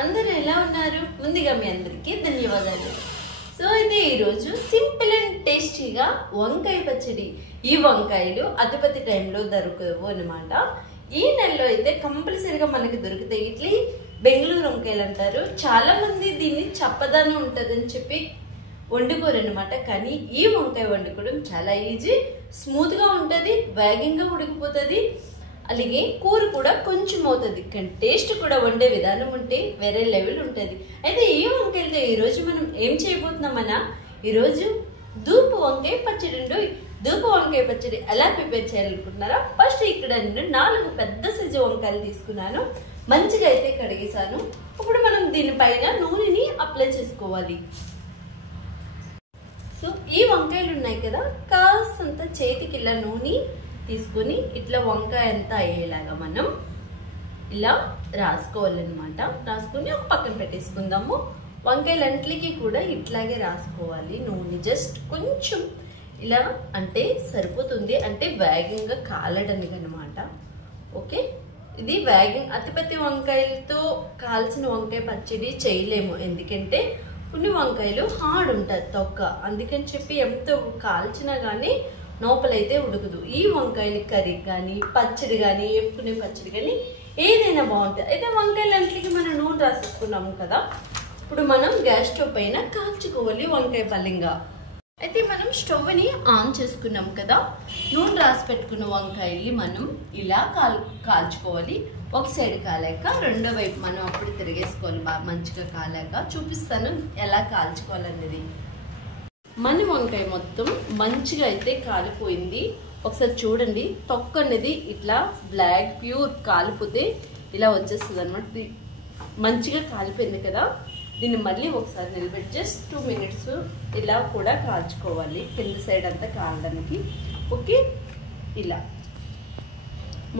అందరూ ఎలా ఉన్నారు? ముందుగా మీ అందరికీ ధన్యవాదాలు. సో అయితే ఈరోజు సింపుల్ అండ్ టేస్టీగా వంకాయ పచ్చడి. ఈ వంకాయలు అతిపతి టైంలో దొరకవు అనమాట. ఈ నెలలో అయితే కంపల్సరీగా మనకి దొరుకుతాయి. ఇట్లా బెంగళూరు వంకాయలు అంటారు. చాలా మంది దీన్ని చప్పదనం ఉంటుందని చెప్పి వండుకోరు అనమాట. కానీ ఈ వంకాయ వండుకోవడం చాలా ఈజీ, స్మూత్గా ఉంటుంది, వేగంగా ఉడికిపోతుంది. అలాగే కూర కూడా కొంచెం అవుతుంది, కానీ టేస్ట్ కూడా వండే విధానం ఉంటే వేరే లెవెల్ ఉంటుంది. అయితే ఈ వంకాయలతో ఈరోజు మనం ఏం చేయబోతున్నామన్నా, ఈరోజు దూపు వంకాయ పచ్చడి. దూపు వంకాయ పచ్చడి ఎలా ప్రిపేర్ చేయాలనుకుంటున్నారా? ఫస్ట్ ఇక్కడ నేను 4 పెద్ద సైజు వంకాయలు తీసుకున్నాను. మంచిగా అయితే కడిగేసాను. ఇప్పుడు మనం దీనిపైన నూనెని అప్లై చేసుకోవాలి. సో ఈ వంకాయలు ఉన్నాయి కదా, కాస్తంత చేతికి ఇలా నూనె తీసుకుని ఇట్లా వంకాయ అంతా అయ్యేలాగా మనం ఇలా రాసుకోవాలన్నమాట. రాసుకుని ఒక పక్కన పెట్టేసుకుందాము. వంకాయలంట్లకి కూడా ఇట్లాగే రాసుకోవాలి నూనె. జస్ట్ కొంచెం ఇలా అంటే సరిపోతుంది, అంటే వేగంగా కాలడానికి అనమాట. ఓకే, ఇది అతిపెద్ద వంకాయలతో కాల్చిన వంకాయ పచ్చడి చేయలేము, ఎందుకంటే కొన్ని వంకాయలు హార్డ్ ఉంటుంది తొక్క. అందుకని చెప్పి ఎంత కాల్చినా కానీ లోపలైతే ఉడకదు. ఈ వంకాయలు కర్రీ కానీ పచ్చడి కానీ వేపుకునే పచ్చడి కానీ ఏదైనా బాగుంటుంది. అయితే వంకాయలంట్లకి మనం నూనె రాసేసుకున్నాము కదా, ఇప్పుడు మనం గ్యాస్ స్టవ్ పైన కాల్చుకోవాలి వంకాయ పల్లింగా. అయితే మనం స్టవ్ని ఆన్ చేసుకున్నాం కదా, నూనె రాసి పెట్టుకున్న వంకాయల్ని మనం ఇలా కాల్చుకోవాలి. ఒక సైడ్ కాలాక రెండో వైపు మనం అప్పుడు తిరిగేసుకోవాలి. బాగా మంచిగా కాలాక చూపిస్తాను ఎలా కాల్చుకోవాలనేది. మన వంకాయ మొత్తం మంచిగా అయితే కాలిపోయింది. ఒకసారి చూడండి, తొక్క అనేది ఇట్లా బ్లాక్ ప్యూర్ కాలిపోతే ఇలా వచ్చేస్తుంది అనమాట. మంచిగా కాలిపోయింది కదా, దీన్ని మళ్ళీ ఒకసారి నిలబెట్టి జస్ట్ 2 minutes ఇలా కూడా కాల్చుకోవాలి, కింద సైడ్ అంతా కాలడానికి. ఓకే, ఇలా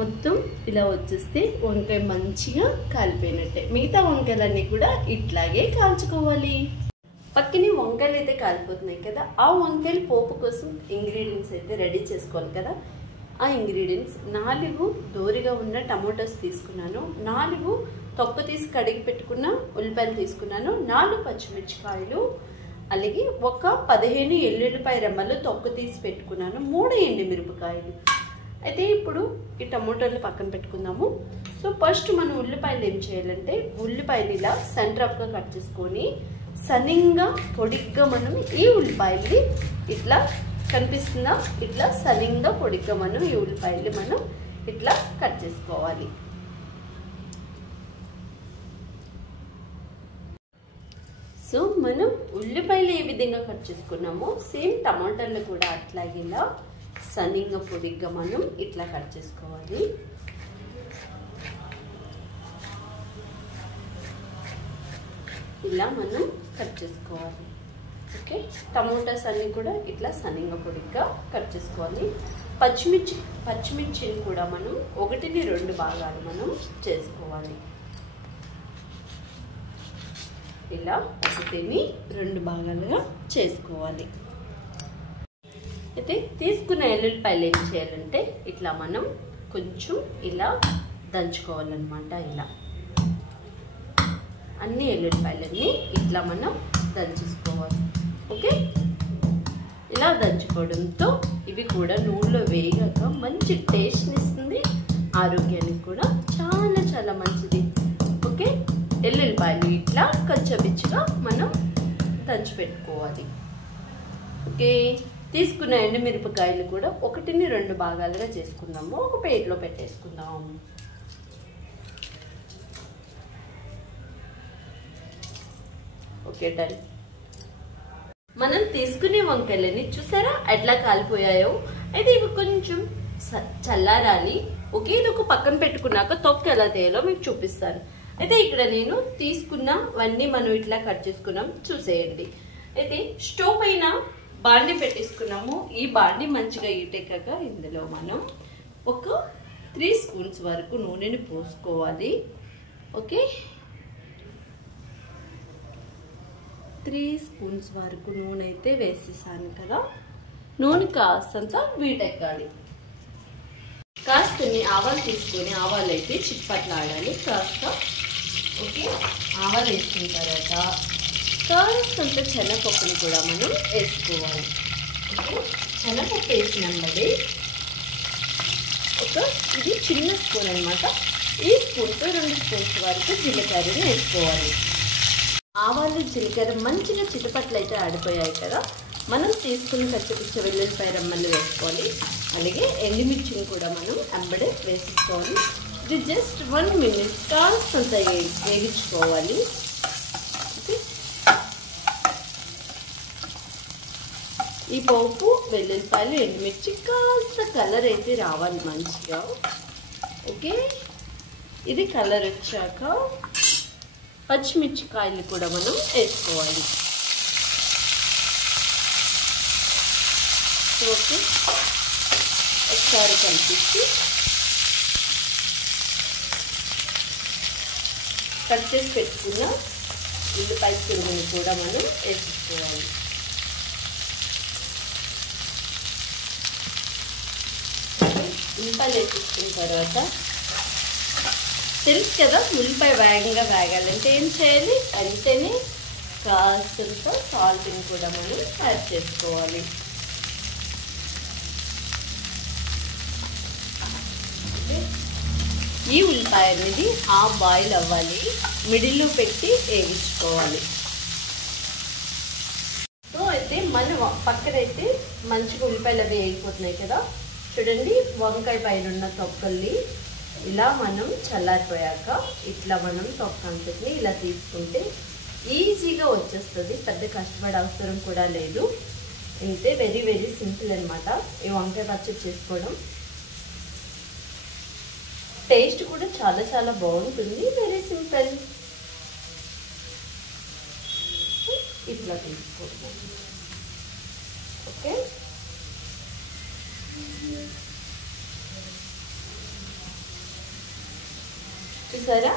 మొత్తం ఇలా వచ్చేస్తే వంకాయ మంచిగా కాలిపోయినట్టే. మిగతా వంకాయలన్నీ కూడా ఇట్లాగే కాల్చుకోవాలి. పక్కనే వంకాయలు అయితే కాలిపోతున్నాయి కదా, ఆ వంకాయలు పోపు కోసం ఇంగ్రీడియంట్స్ అయితే రెడీ చేసుకోవాలి కదా. ఆ ఇంగ్రీడియంట్స్ 4 దోరిగా ఉన్న టమోటాస్ తీసుకున్నాను, 4 తొక్క తీసి కడిగి పెట్టుకున్న ఉల్లిపాయలు తీసుకున్నాను, 4 పచ్చిమిర్చికాయలు, అలాగే ఒక 15 ఎల్లుల్లిపాయ రెమ్మలు తొక్క తీసి పెట్టుకున్నాను, 3 ఎండుమిరపకాయలు. అయితే ఇప్పుడు ఈ టమోటాలు పక్కన పెట్టుకుందాము. సో ఫస్ట్ మనం ఉల్లిపాయలు ఏం చేయాలంటే, ఉల్లిపాయలు ఇలా సెంటర్ ఆఫ్గా కట్ చేసుకొని సన్నంగా పొడిగ్గా మనం ఈ ఉల్లిపాయల్ని ఇట్లా కనిపిస్తుందా, ఇట్లా సన్నంగా పొడిగ్గా మనం ఈ ఉల్లిపాయల్ని మనం ఇట్లా కట్ చేసుకోవాలి. సో మనం ఉల్లిపాయలు ఏ విధంగా కట్ చేసుకున్నామో సేమ్ టమాటాలు కూడా అట్లాగే ఇలా సన్నంగా పొడిగ్గా మనం ఇట్లా కట్ చేసుకోవాలి. ఇలా మనం కట్ చేసుకోవాలి. ఓకే, టమోటాస్ అన్నీ కూడా ఇట్లా సన్నంగా పొడిగ్గా కట్ చేసుకోవాలి. పచ్చిమిర్చిని కూడా మనం 1-2 భాగాలు మనం చేసుకోవాలి. ఇలా 1-2 భాగాలుగా చేసుకోవాలి. అయితే తీసుకున్న ఎల్లుల్లిపాయలు ఏం చేయాలంటే ఇట్లా మనం కొంచెం ఇలా దంచుకోవాలన్నమాట. ఇలా అన్ని ఎల్లుల్లిపాయలన్నీ ఇట్లా మనం దంచేసుకోవాలి. ఓకే, ఇలా దంచుకోవడంతో ఇవి కూడా నూనెలో వేగాక మంచి టేస్ట్ని ఇస్తుంది, ఆరోగ్యానికి కూడా చాలా చాలా మంచిది. ఓకే, ఎల్లుల్లిపాయలు ఇట్లా కచ్చపిచ్చిగా మనం దంచి పెట్టుకోవాలి. ఓకే, తీసుకున్న ఎండుమిరపకాయలు కూడా 1-2 భాగాలుగా చేసుకుందాము. ఒక ప్లేట్లో పెట్టేసుకుందాం. Okay, done. మనం తీసుకునే వంకాయలని చూసారా ఎట్లా కాలిపోయాయో. అయితే ఇవి కొంచెం చల్లారాలి. ఓకే, ఇది ఒక పక్కన పెట్టుకున్నాక తొక్క ఎలా తీయాలో మీకు చూపిస్తాను. అయితే ఇక్కడ నేను తీసుకున్నవన్నీ మనం ఇట్లా కట్ చేసుకున్నాం, చూసేయండి. అయితే స్టవ్ పైన బాండి పెట్టేసుకున్నాము. ఈ బాండి మంచిగా ఈటెక్కాక ఇందులో మనం ఒక 3 స్పూన్స్ వరకు నూనెని పోసుకోవాలి. ఓకే, 3 స్పూన్స్ వరకు నూనె అయితే వేసేసాను కదా. నూనె కాస్తంత వీటెక్కాలి. కాస్త ఆవాలు తీసుకొని ఆవాలు అయితే చిట్పట్లాడాలి కాస్త. ఓకే, ఆవాలు వేసుకున్న తర్వాత కాస్తంత శనగపప్పుని కూడా మనం వేసుకోవాలి. ఓకే, శనగపప్పు వేసినమ్మది ఇది చిన్న స్పూన్ అనమాట. ఈ స్పూన్తో 2 స్పూన్స్ వరకు జీలకర్రని వేసుకోవాలి. ఆవాలు జీలకర్ర మంచిగా చిటపట్లయితే ఆడిపోయాయి కదా, మనం తీసుకుని పచ్చిపిచ్చ వెల్లుల్లిపాయ రమ్మల్ని వేసుకోవాలి. అలాగే ఎండుమిర్చిని కూడా మనం ఎంబడే వేసుకోవాలి. ఇది జస్ట్ 1 minute కాస్తంత వేగించుకోవాలి. ఓకే, ఈ పోపు వెల్లుల్లిపాయలు ఎండుమిర్చి కాస్త కలర్ అయితే రావాలి మంచిగా. ఓకే, ఇది కలర్ వచ్చాక పచ్చిమిర్చికాయలు కూడా మనం వేసుకోవాలి. ఓకే, ఒకసారి కలిపించి కట్ చేసి పెట్టుకున్న ఉల్లిపాయ తురుముని కూడా మనం వేసుకోవాలి. ఉల్లిపాయలు వేసుకున్న తర్వాత తెలుసు కదా, ఉల్లిపాయ వేగంగా వేగాలంటే ఏం చేయాలి, అంటేనే కాస్తంత సాల్ట్ని కూడా మనం యాడ్ చేసుకోవాలి. ఈ ఉల్లిపాయ అనేది బాయిల్ అవ్వాలి, మిడిల్లో పెట్టి వేగించుకోవాలి. సో అయితే మన పక్కనైతే మంచిగా ఉల్లిపాయలు అవి వేగిపోతున్నాయి కదా. చూడండి, వంకాయ పైన ఉన్న తొక్కల్ని ఇలా మనం చల్లారిపోయాక ఇట్లా మనం తొక్క అంతటిని ఇలా తీసుకుంటే ఈజీగా వచ్చేస్తుంది. పెద్ద కష్టపడే అవసరం కూడా లేదు. అయితే వెరీ వెరీ సింపుల్ అనమాట ఈ వంకాయ పచ్చడి చేసుకోవడం. టేస్ట్ కూడా చాలా చాలా బాగుంటుంది. Very simple. ఇట్లా తీసుకుంటాం. ఓకే, చూసారా,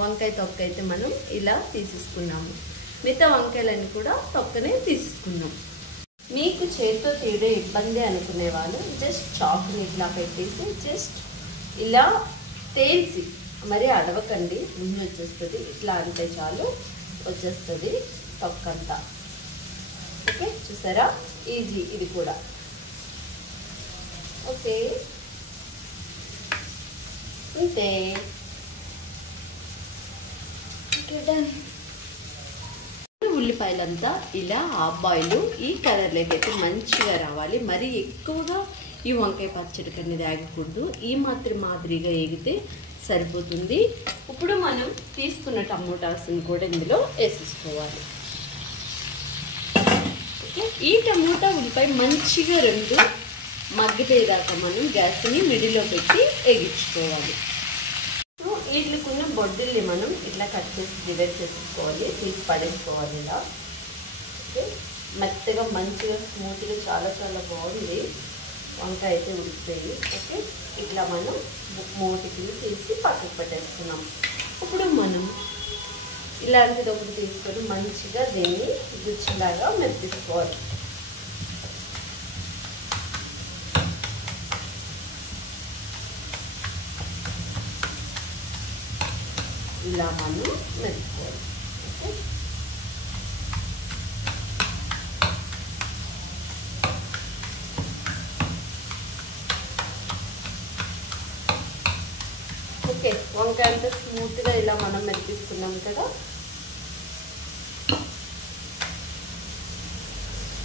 వంకాయ తొక్క అయితే మనం ఇలా తీసేసుకున్నాము. మిగతా వంకాయలన్నీ కూడా తొక్కనే తీసేసుకున్నాం. మీకు చేతితో తీయడం ఇబ్బంది అనుకునే వాళ్ళు జస్ట్ చాకుని ఇట్లా పెట్టేసి జస్ట్ ఇలా తేల్చి, మరి అడవకండి, ముందు వచ్చేస్తుంది. ఇట్లా అంటే చాలు, వచ్చేస్తుంది తొక్కంతా. ఓకే, చూసారా, ఈజీ ఇది కూడా. ఓకే, అంతే. ఉల్లిపాయలంతా ఇలా హాఫ్ బాయిల్ ఈ కలర్లోకి అయితే మంచిగా రావాలి. మరి ఎక్కువగా ఈ వంకాయ పచ్చడికి అనేది ఆగకూడదు. ఈ మాదిరిగా వేగితే సరిపోతుంది. ఇప్పుడు మనం తీసుకున్న టమోటాస్ని కూడా ఇందులో వేసేసుకోవాలి. ఓకే, ఈ టమోటా ఉల్లిపాయ మంచిగా 2 మగ్గిపోయేదాకా మనం గ్యాస్ని మిడిల్లో పెట్టి వేగించుకోవాలి. వీటికున్న బొడ్డుల్ని మనం ఇట్లా కట్ చేసి డివైడ్ చేసేసుకోవాలి, తీసి పడేసుకోవాలి ఇలా. ఓకే, మెత్తగా మంచిగా స్మూత్గా చాలా చాలా బాగుంది వంకాయ అయితే ఉడికిపోయి. ఓకే, ఇట్లా మనం మూటికి తీసి పక్కకు పెట్టేస్తున్నాం. ఇప్పుడు మనం ఇలాంటిది ఒకటి తీసుకొని మంచిగా దీన్ని గుచ్చిలాగా మెత్తిసుకోవాలి. ఇలా మనం మెత్తుకోవాలి. ఓకే, ఓకే, వంకాయ అంతా స్మూత్గా ఇలా మనం మెరిపిస్తున్నాం కదా.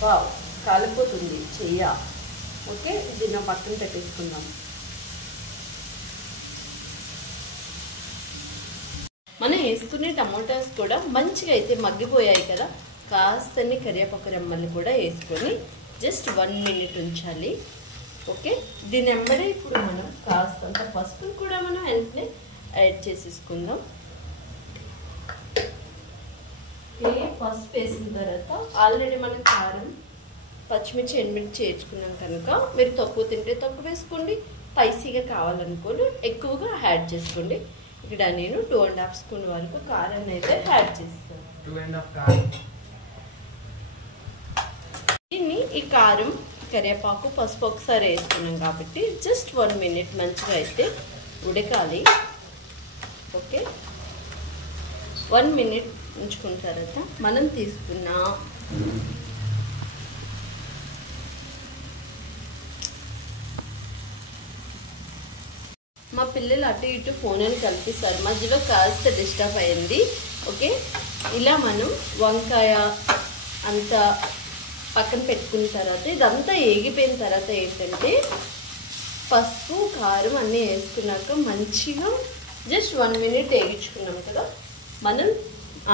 వావ్, కాలిపోతుంది చెయ్య. ఓకే, దీన్ని పక్కన పెట్టేసుకుందాం. మనం వేసుకునే టమోటాస్ కూడా మంచిగా అయితే మగ్గిపోయాయి కదా. కాస్తని కరివేపాకు రెమ్మల్ని కూడా వేసుకొని జస్ట్ 1 minute ఉంచాలి. ఓకే, దీని వెంబడే ఇప్పుడు మనం కాస్తంత పసుపును కూడా మనం వెంటనే యాడ్ చేసేసుకుందాం. పసుపు వేసిన తర్వాత ఆల్రెడీ మనం కారం, పచ్చిమిర్చి, ఎండుమిర్చి వేసుకున్నాం కనుక మీరు తక్కువ తింటే తక్కువ వేసుకోండి, స్పైసీగా కావాలనుకోని ఎక్కువగా యాడ్ చేసుకోండి. ఇక్కడ నేను 2.5 స్పూన్ వరకు కారాన్ని అయితే యాడ్ చేస్తాను. దీన్ని ఈ కారం, కరివేపాకు, పసుపు ఒకసారి వేసుకున్నాం కాబట్టి జస్ట్ 1 minute మంచిగా అయితే ఉడకాలి. ఓకే, 1 minute ఉంచుకున్న తర్వాత మనం తీసుకున్న మా పిల్లలు అటు ఇటు ఫోన్ అని కల్పిస్తారు, మధ్యలో కాస్త డిస్టర్బ్ అయింది. ఓకే, ఇలా మనం వంకాయ అంతా పక్కన పెట్టుకున్న తర్వాత ఇదంతా ఏగిపోయిన తర్వాత ఏంటంటే పసుపు కారం అన్నీ వేసుకున్నాక మంచిగా జస్ట్ 1 minute వేగించుకున్నాం కదా, మనం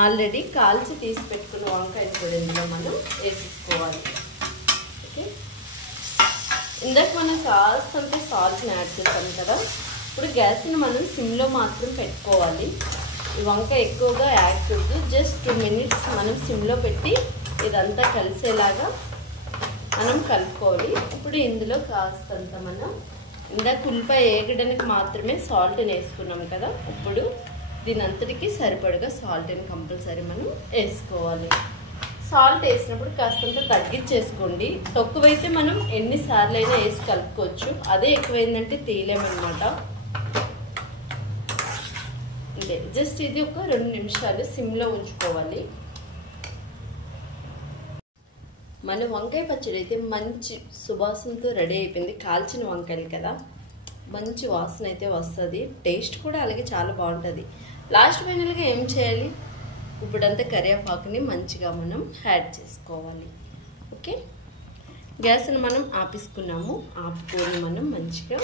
ఆల్రెడీ కాల్చి తీసి పెట్టుకున్న వంకాయని కూడా ఇందులో మనం వేసేసుకోవాలి. ఓకే, ఇందాక మనం కాస్తంటే సాల్ట్ని యాడ్ చేస్తాం కదా, ఇప్పుడు గ్యాస్ని మనం సిమ్లో మాత్రం పెట్టుకోవాలి. ఈ వంకాయ ఎక్కువగా యాడ్ చేయొద్దు, జస్ట్ 2 minutes మనం సిమ్లో పెట్టి ఇదంతా కలిసేలాగా మనం కలుపుకోవాలి. ఇప్పుడు ఇందులో కాస్తంత మనం ఇందాక ఉల్లిపాయ వేగడానికి మాత్రమే సాల్ట్ని వేసుకున్నాం కదా, ఇప్పుడు దీని అంతటికి సరిపడగా సాల్ట్ని కంపల్సరీ మనం వేసుకోవాలి. సాల్ట్ వేసినప్పుడు కాస్తంత తగ్గించేసుకోండి, తక్కువైతే మనం ఎన్నిసార్లు అయినా వేసి కలుపుకోవచ్చు, అదే ఎక్కువైందంటే తీయలేమన్నమాట. అంతే, జస్ట్ ఇది ఒక 2 నిమిషాలు సిమ్లో ఉంచుకోవాలి. మన వంకాయ పచ్చడి అయితే మంచి సువాసనతో రెడీ అయిపోయింది. కాల్చిన వంకాయలు కదా, మంచి వాసన అయితే వస్తుంది, టేస్ట్ కూడా అలాగే చాలా బాగుంటుంది. లాస్ట్ ఫైనల్గా ఏం చేయాలి, ఇప్పుడంతా కరివేపాకుని మంచిగా మనం యాడ్ చేసుకోవాలి. ఓకే, గ్యాస్ని మనం ఆపేసుకున్నాము, ఆపుకొని మనం మంచిగా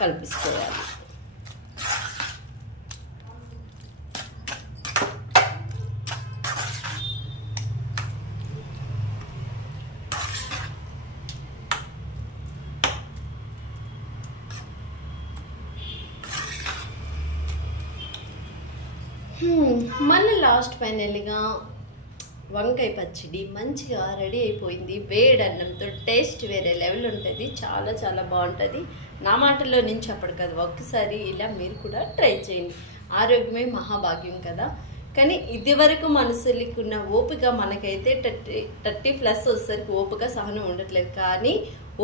కలిపేసుకోవాలి. మన లాస్ట్ ఫైనల్గా వంకాయ పచ్చడి మంచిగా రెడీ అయిపోయింది. వేడి అన్నంతో టేస్ట్ వేరే లెవెల్ ఉంటుంది, చాలా చాలా బాగుంటుంది. నా మాటల్లో నేను చెప్పడు కదా, ఒక్కసారి ఇలా మీరు కూడా ట్రై చేయండి. ఆరోగ్యమే మహాభాగ్యం కదా. కానీ ఇది వరకు మనుషులకి ఉన్న ఓపిక మనకైతే 30+ వచ్చేసరికి ఓపిక సహనం ఉండట్లేదు. కానీ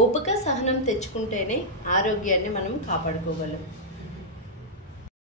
ఓపిక సహనం తెచ్చుకుంటేనే ఆరోగ్యాన్ని మనం కాపాడుకోగలం.